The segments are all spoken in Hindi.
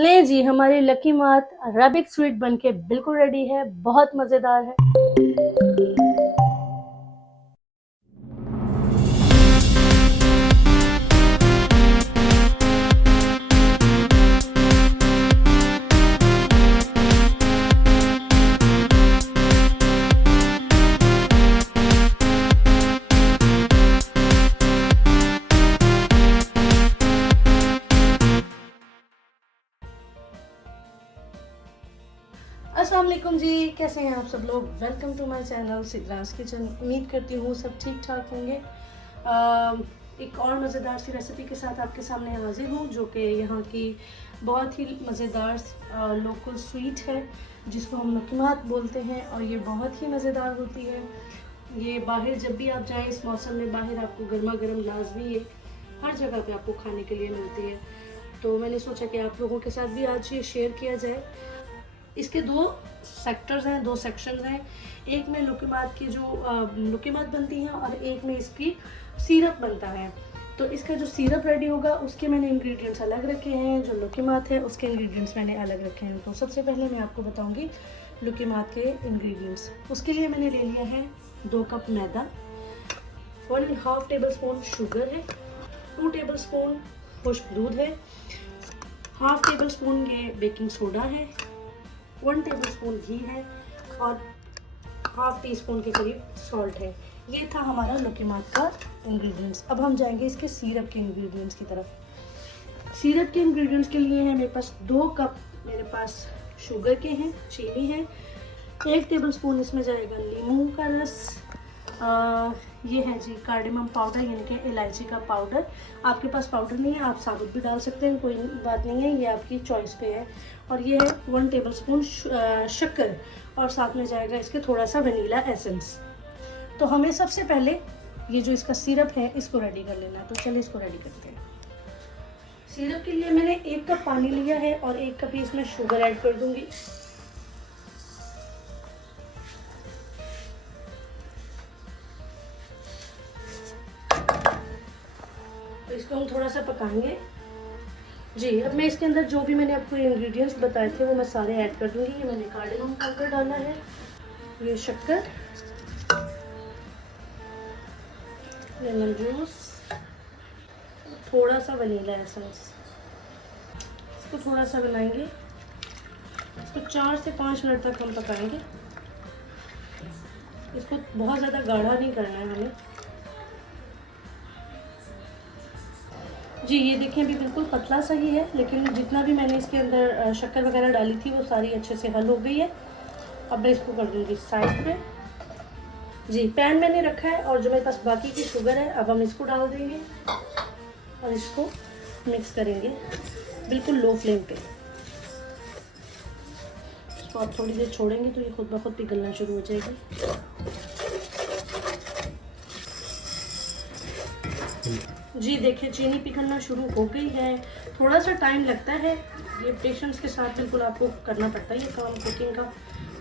ले जी, हमारी लकी मार्ट अरेबिक स्वीट बनके बिल्कुल रेडी है, बहुत मज़ेदार है। अस्सलाम वालेकुम जी, कैसे हैं आप सब लोग। Welcome to my channel Sidra's kitchen. उम्मीद करती हूँ सब ठीक ठाक होंगे। एक और मज़ेदार सी रेसिपी के साथ आपके सामने हाजिर हूँ, जो कि यहाँ की बहुत ही मज़ेदार लोकल स्वीट है, जिसको हम लकीमात बोलते हैं। और ये बहुत ही मज़ेदार होती है। ये बाहर जब भी आप जाएँ इस मौसम में, बाहर आपको गर्मा गर्म लाजमी है, हर जगह पे आपको खाने के लिए मिलती है। तो मैंने सोचा कि आप लोगों के साथ भी आज ये शेयर किया जाए। इसके दो सेक्टर्स हैं, दो सेक्शंस हैं। एक में लुकीमात की जो लुकीमात बनती है और एक में इसकी सिरप बनता है। तो इसका जो सिरप रेडी होगा उसके मैंने इंग्रेडिएंट्स अलग रखे हैं, जो लुकीमात है उसके इंग्रेडिएंट्स मैंने अलग रखे हैं। तो सबसे पहले मैं आपको बताऊंगी लुकीमात के इंग्रेडिएंट्स। उसके लिए मैंने ले लिया है 2 कप मैदा, 1.5 टेबल स्पून शुगर है, 2 टेबल स्पून खुश्क दूध है, 1/2 टेबल स्पून ये बेकिंग सोडा है, 1 टेबल स्पून घी है और 1/2 टीस्पून के करीब सॉल्ट है। ये था हमारा लकीमात का इंग्रेडिएंट्स। अब हम जाएंगे इसके सिरप के इंग्रेडिएंट्स की तरफ। सिरप के इंग्रेडिएंट्स के लिए है मेरे पास 2 कप मेरे पास शुगर के हैं, चीनी है, 1 टेबल स्पून इसमें जाएगा नींबू का रस, ये है जी कार्डेमम पाउडर, यानी कि इलायची का पाउडर। आपके पास पाउडर नहीं है, आप साबुत भी डाल सकते हैं, कोई बात नहीं है, ये आपकी चॉइस पे है। और ये है 1 टेबल स्पून शक्कर, और साथ में जाएगा इसके थोड़ा सा वनीला एसेंस। तो हमें सबसे पहले ये जो इसका सिरप है इसको रेडी कर लेना है। तो चलिए इसको रेडी करते हैं। सिरप के लिए मैंने 1 कप पानी लिया है और 1 कप ही इसमें शुगर ऐड कर दूंगी। तो इसको हम थोड़ा सा पकाएंगे जी। अब मैं इसके अंदर जो भी मैंने आपको इंग्रेडिएंट्स बताए थे वो मैं सारे ऐड कर दूंगी। ये मैंने कार्डेमम पाउडर डाला है, ये शक्कर, लेमन जूस, थोड़ा सा वनीला एसेंस। इसको थोड़ा सा बनाएंगे, इसको 4 से 5 मिनट तक हम पकाएंगे। इसको बहुत ज़्यादा गाढ़ा नहीं करना है हमें जी। ये देखें अभी बिल्कुल पतला सा ही है, लेकिन जितना भी मैंने इसके अंदर शक्कर वगैरह डाली थी वो सारी अच्छे से हल हो गई है। अब मैं इसको कर दूंगी साइड पे जी। पैन मैंने रखा है और जो मेरे पास बाकी की शुगर है, अब हम इसको डाल देंगे और इसको मिक्स करेंगे बिल्कुल लो फ्लेम पे। इसको आप थोड़ी देर छोड़ेंगे तो ये खुद ब खुद पिघलना शुरू हो जाएगी। जी देखिए चीनी पिघलना शुरू हो गई है। थोड़ा सा टाइम लगता है, ये पेशेंस के साथ बिल्कुल आपको करना पड़ता है ये काम कुकिंग का।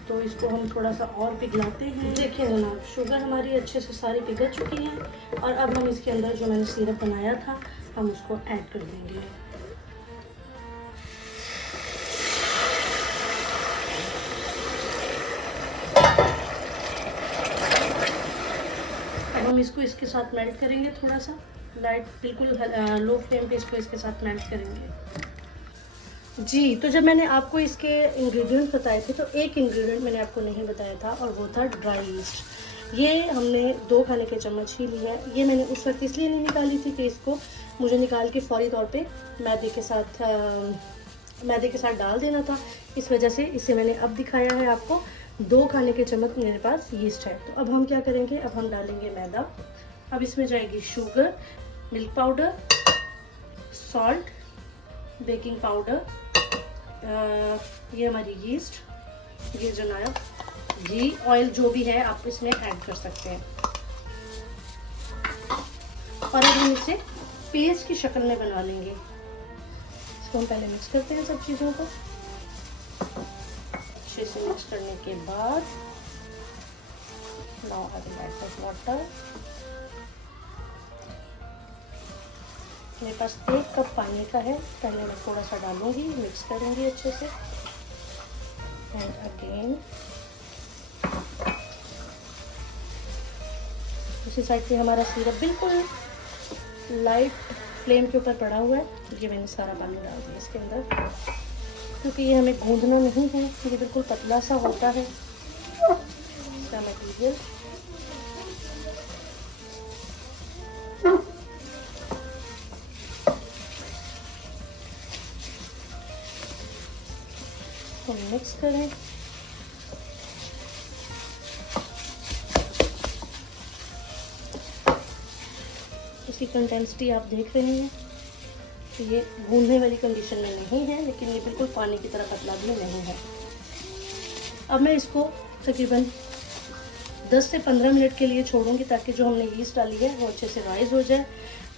तो इसको हम थोड़ा सा और पिघलाते हैं। देखिए जनाब शुगर हमारी अच्छे से सारी पिघल चुकी है और अब हम इसके अंदर जो मैंने सिरप बनाया था हम उसको ऐड कर देंगे। अब हम इसको इसके साथ मेल्ट करेंगे, थोड़ा सा लाइट बिल्कुल लो फ्लेम पे इसको इसके साथ मेल्ट करेंगे जी। तो जब मैंने आपको इसके इंग्रेडिएंट्स बताए थे तो एक इंग्रेडिएंट मैंने आपको नहीं बताया था और वो था ड्राई ईस्ट। ये हमने 2 खाने के चम्मच ही लिया है। ये मैंने उस वक्त इसलिए नहीं निकाली थी कि इसको मुझे निकाल के फौरी तौर पे मैदे के साथ डाल देना था, इस वजह से इसे मैंने अब दिखाया है आपको। 2 खाने के चम्मच मेरे पास यीस्ट है। तो अब हम क्या करेंगे, अब हम डालेंगे मैदा। अब इसमें जाएगी sugar, milk powder, salt, baking powder, ये हमारी यीस्ट, ये जनाब घी, ऑयल जो भी है आप इसमें ऐड कर सकते हैं। और अब हम इसे पेस्ट की शक्ल में बना लेंगे। इसको हम पहले मिक्स करते हैं सब चीज़ों को। अच्छे से मिक्स करने के बाद now I will add the water. मेरे पास 1 कप पानी का है। पहले मैं थोड़ा सा डालूंगी, मिक्स करूंगी अच्छे से। एंड अगेन उसी साइड से हमारा सिरप बिल्कुल लाइट फ्लेम के ऊपर पड़ा हुआ है। ये मैंने सारा पानी डाल दिया इसके अंदर, क्योंकि ये हमें गूंदना नहीं है, ये बिल्कुल पतला सा होता है इसका मटीरियल। तो मिक्स करें। इसकी कंटेंसिटी आप देख रहे हैं, तो ये गूंदने वाली कंडीशन में नहीं है, लेकिन ये बिल्कुल पानी की तरह पतला भी नहीं है। अब मैं इसको तकरीबन 10 से 15 मिनट के लिए छोड़ूंगी, ताकि जो हमने यीस्ट डाली है वो अच्छे से राइज हो जाए,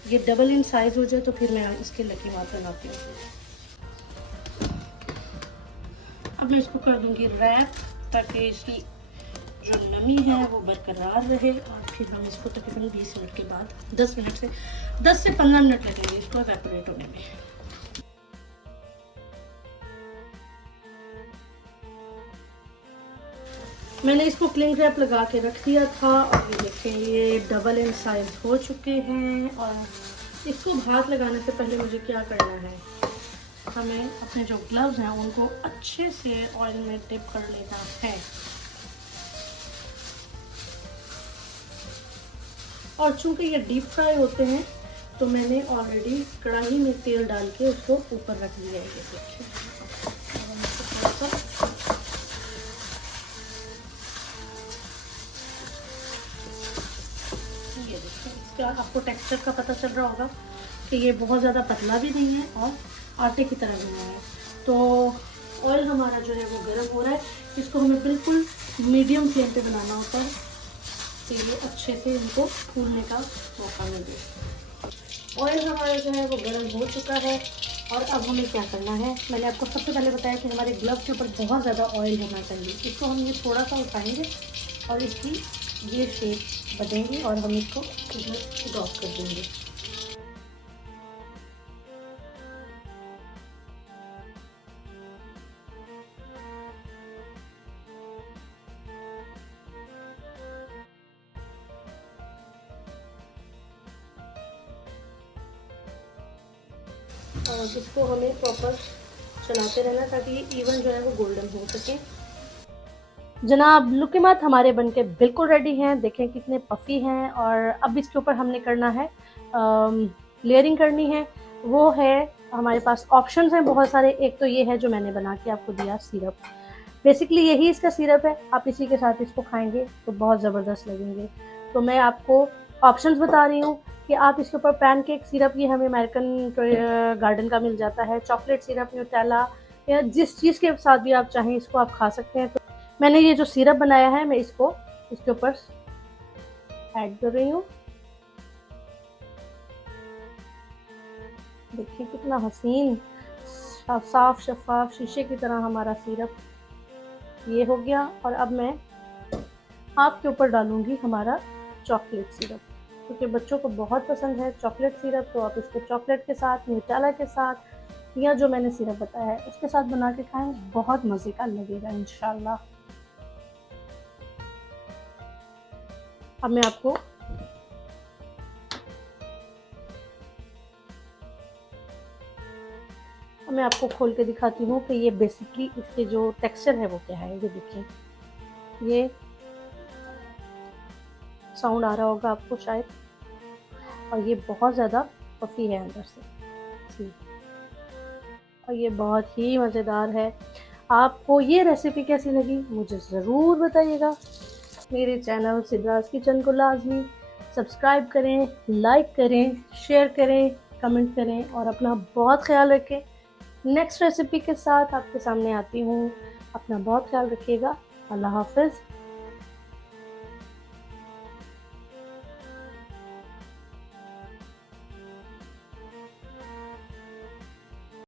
ये डबल इन साइज हो जाए, तो फिर मैं इसके लकी मार्क लगाती हूँ। अब मैं इसको कर दूंगी रैप, ताकि इसकी जो नमी है वो बरकरार रहे, और फिर हम इसको तकरीबन 20 मिनट के बाद 10 से 15 मिनट लगेंगे इसको एवेपोरेट होने में। मैंने इसको क्लिंग रैप लगा के रख दिया था, और ये देखें ये डबल इन साइज हो चुके हैं। और इसको हाथ लगाने से पहले मुझे क्या करना है, हमें अपने जो ग्लव्स हैं उनको अच्छे से ऑयल में डिप कर लेना है। और चूंकि ये डीप फ्राई होते हैं, तो मैंने ऑलरेडी कढ़ाई में तेल डाल के उसको ऊपर रख दिया है। ये देखिए, ये देखिए इसका आपको टेक्सचर का पता चल रहा होगा कि ये बहुत ज़्यादा पतला भी नहीं है और आटे की तरह भी नहीं है। तो ऑयल हमारा जो है वो गर्म हो रहा है, इसको हमें बिल्कुल मीडियम फ्लेम पे बनाना होता है, तो ये अच्छे से इनको फूलने का मौका मिले। ऑयल हमारा जो है वो गर्म हो चुका है, और अब हमें क्या करना है, मैंने आपको सबसे पहले बताया कि हमारे ग्लव के ऊपर बहुत ज़्यादा ऑयल होना चाहिए। इसको हम ये थोड़ा सा उठाएंगे और इसकी ये शेप बनेगी, और हम इसको इधर ड्रॉप कर देंगे। और इसको हमें प्रॉपर चलाते रहना, ताकि ये इवन जो है वो गोल्डन हो सके। जनाब लुक मत हमारे बनके बिल्कुल रेडी हैं, देखें कितने पफ़ी हैं। और अब इसके ऊपर हमने करना है लेयरिंग करनी है। वो है, हमारे पास ऑप्शंस हैं बहुत सारे। एक तो ये है जो मैंने बना के आपको दिया सिरप, बेसिकली यही इसका सिरप है। आप इसी के साथ इसको खाएंगे तो बहुत ज़बरदस्त लगेंगे। तो मैं आपको ऑप्शंस बता रही हूँ कि आप इसके ऊपर पैनकेक सिरप, ये हमें अमेरिकन गार्डन का मिल जाता है, चॉकलेट सिरप, न्यूटेला, या जिस चीज़ के साथ भी आप चाहें इसको आप खा सकते हैं। तो मैंने ये जो सिरप बनाया है, मैं इसको इसके ऊपर ऐड कर रही हूँ। देखिए कितना हसीन साफ शफाफ शीशे की तरह हमारा सिरप ये हो गया। और अब मैं आपके ऊपर डालूंगी हमारा चॉकलेट सिरप, क्योंकि बच्चों को बहुत पसंद है चॉकलेट सिरप। तो आप इसको चॉकलेट के साथ, न्यूटेला के साथ, या जो मैंने सिरप बताया है उसके साथ बना के खाएं, बहुत मज़े का लगेगा इंशाल्लाह। अब मैं आपको खोल के दिखाती हूँ कि ये बेसिकली इसके जो टेक्सचर है वो क्या है। ये देखिए, ये साउंड आ रहा होगा आपको शायद, और ये बहुत ज़्यादा पफी है अंदर से, और ये बहुत ही मज़ेदार है। आपको ये रेसिपी कैसी लगी मुझे ज़रूर बताइएगा। मेरे चैनल सिद्रास किचन को लाजमी सब्सक्राइब करें, लाइक करें, शेयर करें, कमेंट करें, और अपना बहुत ख्याल रखें। नेक्स्ट रेसिपी के साथ आपके सामने आती हूँ। अपना बहुत ख्याल रखिएगा। अल्लाह हाफ़िज़।